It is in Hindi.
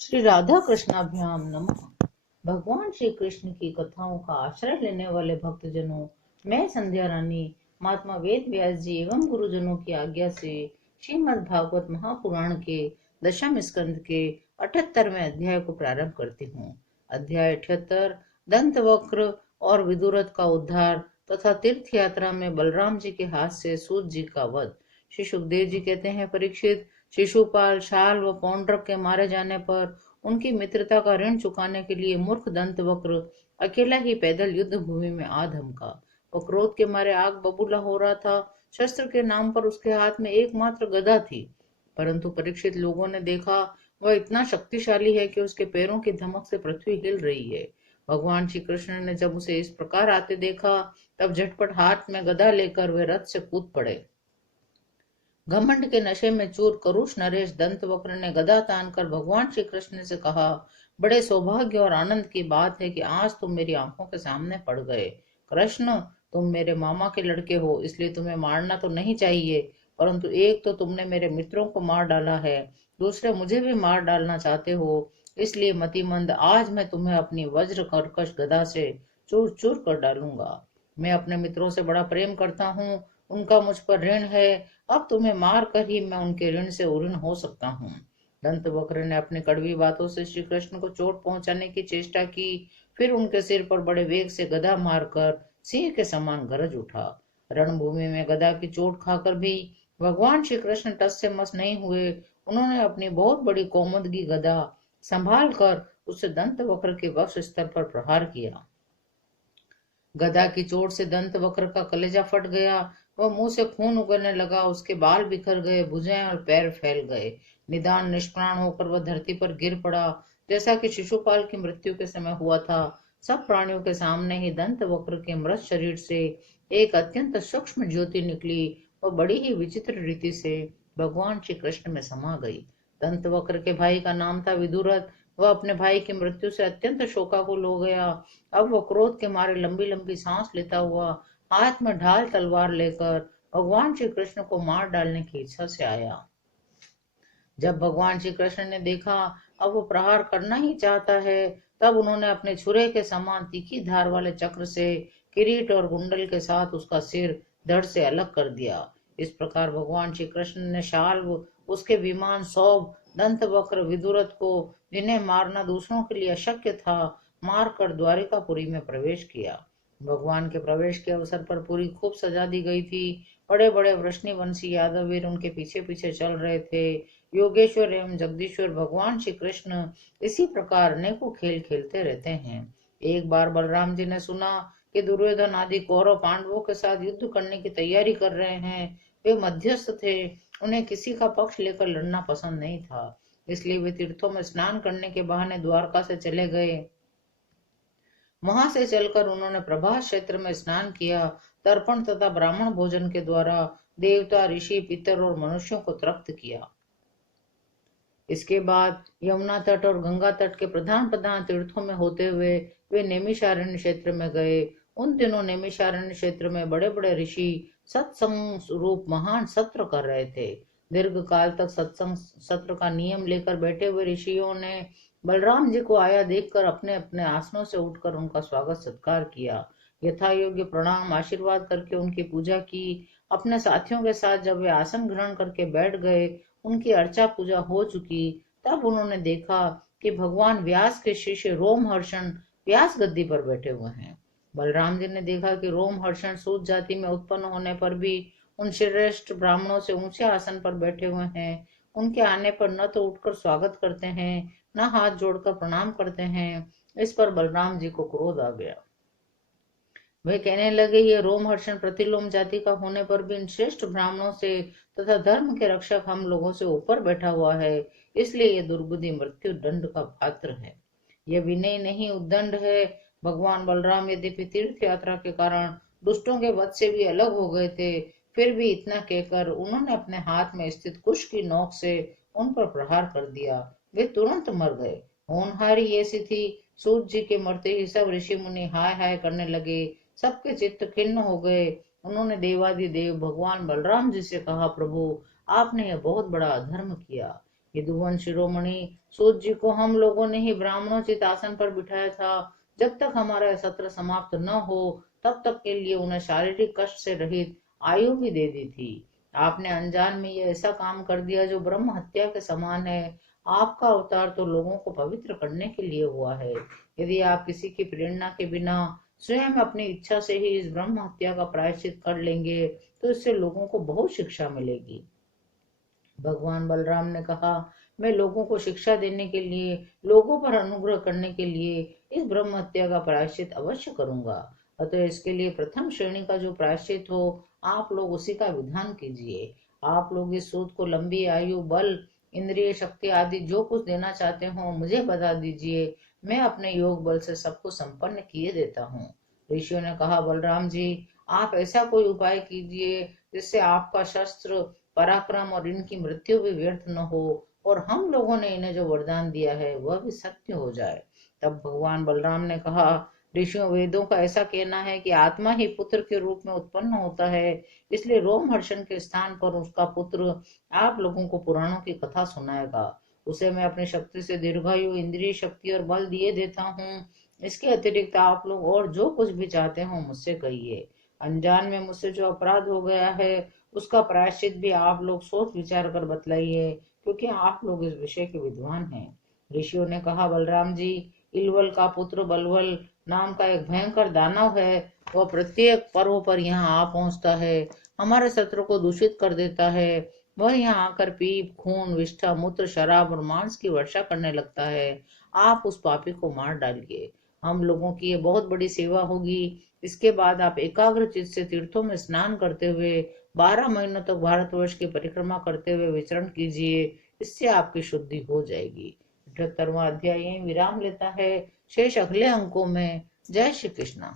श्री राधा कृष्णाभ्याम नमः। भगवान श्री कृष्ण की कथाओं का आश्रय लेने वाले भक्तजनों, मैं संध्या रानी महात्मा वेद व्यास जी एवं गुरुजनों की आज्ञा से श्रीमद् भागवत महापुराण के दशम स्कंद के 78वें अध्याय को प्रारंभ करती हूँ। अध्याय 78 दंत वक्र और विदुरथ का उद्धार तथा तीर्थ यात्रा में बलराम जी के हाथ से सूत जी का वध। श्री सुखदेव जी कहते हैं, परीक्षित, शिशुपाल, शाल व पौंड्रक के मारे जाने पर उनकी मित्रता का ऋण चुकाने के लिए मूर्ख दंतवक्र अकेला ही पैदल युद्ध भूमि में आ धमका। वो क्रोध के मारे आग बबूला हो रहा था। शस्त्र के नाम पर उसके हाथ में एकमात्र गदा थी, परंतु परीक्षित लोगों ने देखा वह इतना शक्तिशाली है कि उसके पैरों की धमक से पृथ्वी हिल रही है। भगवान श्री कृष्ण ने जब उसे इस प्रकार आते देखा, तब झटपट हाथ में गदा लेकर वे रथ से कूद पड़े। घमंड के नशे में चूर करुष नरेश दंतवक्र ने गदा तानकर भगवान श्री कृष्ण से कहा, बड़े सौभाग्य और आनंद की बात है कि आज तुम मेरी आंखों के सामने पड़ गए। कृष्ण, तुम मेरे मामा के लड़के हो, इसलिए तुम्हें मारना तो नहीं चाहिए, परंतु एक तो तुमने मेरे मित्रों को मार डाला है, दूसरे मुझे भी मार डालना चाहते हो। इसलिए मतिमंद, आज मैं तुम्हें अपनी वज्र कर्कश गदा से चूर चूर कर डालूंगा। मैं अपने मित्रों से बड़ा प्रेम करता हूँ, उनका मुझ पर ऋण है। अब तुम्हें मार कर ही मैं उनके ऋण से उऋण हो सकता हूँ। दंत वक्र ने अपनी कड़वी बातों से श्री कृष्ण को चोट पहुंचाने की चेष्टा की, फिर उनके सिर पर बड़े वेग से गदा मारकर सिंह के समान गरज उठा। रणभूमि में गदा की चोट खाकर भी भगवान श्री कृष्ण टस से मस नहीं हुए। उन्होंने अपनी बहुत बड़ी कौमुदगी गदा संभाल कर उससे दंत वक्र के वक्ष स्थल पर प्रहार किया। गदा की चोट से दंत वक्र का कलेजा फट गया। वह मुंह से खून उगलने लगा, उसके बाल बिखर गए, भुजाएं और पैर फैल गए। निदान निष्प्राण होकर वह धरती पर गिर पड़ा, जैसा कि शिशुपाल की मृत्यु के समय हुआ था। सब प्राणियों के सामने ही दंत वक्र के मृत शरीर से एक अत्यंत सूक्ष्म ज्योति निकली। वह बड़ी ही विचित्र रीति से भगवान श्री कृष्ण में समा गई। दंत वक्र के भाई का नाम था विदुरथ। वह अपने भाई की मृत्यु से अत्यंत शोकाकुल हो गया। अब वह क्रोध के मारे लंबी लंबी सांस लेता हुआ हाथ में ढाल तलवार लेकर भगवान श्री कृष्ण को मार डालने की इच्छा से आया। जब भगवान श्री कृष्ण ने देखा अब वो प्रहार करना ही चाहता है, तब उन्होंने अपने छुरे के समान तीखी धार वाले चक्र से किरीट और कुंडल के साथ उसका सिर धड़ से अलग कर दिया। इस प्रकार भगवान श्री कृष्ण ने शाल, उसके विमान, सौभ, दंत वक्र, विदुरथ को, जिन्हें मारना दूसरों के लिए अशक्य था, मारकर द्वारिकापुरी में प्रवेश किया। भगवान के प्रवेश के अवसर पर पुरी खूब सजा दी गई थी। बड़े बड़े वृष्णिवंशी यादव वीर उनके पीछे पीछे चल रहे थे। योगेश्वर एवं जगदीश्वर भगवान श्री कृष्ण इसी प्रकार अनेकों खेल खेलते रहते हैं। एक बार बलराम जी ने सुना कि दुर्योधन आदि कौरव पांडवों के साथ युद्ध करने की तैयारी कर रहे हैं। वे मध्यस्थ थे, उन्हें किसी का पक्ष लेकर लड़ना पसंद नहीं था, इसलिए वे तीर्थों में स्नान करने के बहाने द्वारका से चले गए। वहां से चलकर उन्होंने प्रभास क्षेत्र में स्नान किया। तर्पण तथा ब्राह्मण भोजन के द्वारा देवता, ऋषि, पितर और मनुष्यों को तृप्त किया। इसके बाद यमुना तट और गंगा तट के प्रधान प्रधान तीर्थों में होते हुए वे नैमिषारण्य क्षेत्र में गए। उन दिनों नैमिषारण्य क्षेत्र में बड़े बड़े ऋषि सत्संग रूप महान सत्र कर रहे थे। दीर्घ काल तक सत्संग सत्र का नियम लेकर बैठे हुए ऋषियों ने बलराम जी को आया देखकर अपने अपने आसनों से उठकर उनका स्वागत सत्कार किया। यथा योग्य प्रणाम आशीर्वाद करके उनकी पूजा की। अपने साथियों के साथ जब वे आसन ग्रहण करके बैठ गए, उनकी अर्चा पूजा हो चुकी, तब उन्होंने देखा कि भगवान व्यास के शिष्य रोमहर्षण व्यास गद्दी पर बैठे हुए हैं। बलराम जी ने देखा कि रोमहर्षण सूत जाति में उत्पन्न होने पर भी उन श्रेष्ठ ब्राह्मणों से ऊंचे आसन पर बैठे हुए हैं। उनके आने पर न तो उठकर स्वागत करते हैं, न हाथ जोड़कर प्रणाम करते हैं। इस पर बलराम जी को क्रोध आ गया। वे कहने लगे, ये रोमहर्षण प्रतिलोम जाति का होने पर भी इन श्रेष्ठ ब्राह्मणों से तथा धर्म के रक्षक हम लोगों से ऊपर बैठा हुआ है, इसलिए ये दुर्बुद्धि मृत्यु दंड का पात्र है। यह विनय नहीं, उद्दंड है। भगवान बलराम यद्यपि तीर्थ यात्रा के कारण दुष्टों के वध से भी अलग हो गए थे, फिर भी इतना कहकर उन्होंने अपने हाथ में स्थित कुश की नोक से उन पर प्रहार कर दिया। वे तुरंत मर गए। होनहारी ऐसी थी, सूत जी के मरते ही सब ऋषि मुनि हाय हाय करने लगे। सबके चित्त खिन्न हो गए। उन्होंने देवादिदेव भगवान बलराम जी से कहा, प्रभु, आपने यह बहुत बड़ा अधर्म किया। यदुवन शिरोमणि सूत जी को हम लोगों ने ही ब्राह्मणोचित आसन पर बिठाया था। जब तक हमारा सत्र समाप्त न हो तब तक के लिए उन्हें शारीरिक कष्ट से रहित आयु भी दे दी थी। आपने अनजान में ये ऐसा काम कर दिया जो ब्रह्म हत्या के समान है। आपका अवतार तो लोगों को पवित्र करने के लिए हुआ है। यदि आप किसी की प्रेरणा के बिना स्वयं अपनी इच्छा से ही इस ब्रह्म हत्या का प्रायश्चित कर लेंगे तो इससे लोगों को बहुत शिक्षा मिलेगी। भगवान बलराम ने कहा, मैं लोगों को शिक्षा देने के लिए, लोगों पर अनुग्रह करने के लिए इस ब्रह्म हत्या का प्रायश्चित अवश्य करूंगा। अतः इसके लिए प्रथम श्रेणी का जो प्रायश्चित हो आप लोग उसी का विधान कीजिए। आप लोग इस सूत को लंबी आयु, बल, इंद्रिय शक्ति आदि जो कुछ देना चाहते हो मुझे बता दीजिए। मैं अपने योग बल से सबको संपन्न किए देता हूँ। ऋषियों ने कहा, बलराम जी आप ऐसा कोई उपाय कीजिए जिससे आपका शस्त्र पराक्रम और इनकी मृत्यु भी व्यर्थ न हो और हम लोगों ने इन्हें जो वरदान दिया है वह भी सत्य हो जाए। तब भगवान बलराम ने कहा, ऋषियों वेदों का ऐसा कहना है कि आत्मा ही पुत्र के रूप में उत्पन्न होता है, इसलिए रोमहर्षण के स्थान पर उसका पुत्र आप लोगों को पुराणों की कथा सुनाएगा। उसे मैं अपनी शक्ति से दीर्घायु, इंद्रिय शक्ति और बल दिए देता हूँ। इसके अतिरिक्त आप लोग और जो कुछ भी चाहते हो मुझसे कहिए। अनजान में मुझसे जो अपराध हो गया है उसका प्रायश्चित भी आप लोग सोच विचार कर बतलाइए, क्योंकि आप लोग इस विषय के विद्वान हैं। ऋषियों ने कहा, बलराम जी इलवल का पुत्र बलवल नाम का एक भयंकर दानव है। वह प्रत्येक पर्व पर यहाँ आ पहुंचता है, हमारे सत्र को दूषित कर देता है। वह यहाँ आकर पीप, खून, विष्ठा, मूत्र, शराब और मांस की वर्षा करने लगता है। आप उस पापी को मार डालिए, हम लोगों की ये बहुत बड़ी सेवा होगी। इसके बाद आप एकाग्र चित्त से तीर्थों में स्नान करते हुए 12 महीनों तक भारतवर्ष की परिक्रमा करते हुए विचरण कीजिए। इससे आपकी शुद्धि हो जाएगी। 78वां अध्याय यहीं विराम लेता है। शेष अगले अंकों में। जय श्री कृष्णा।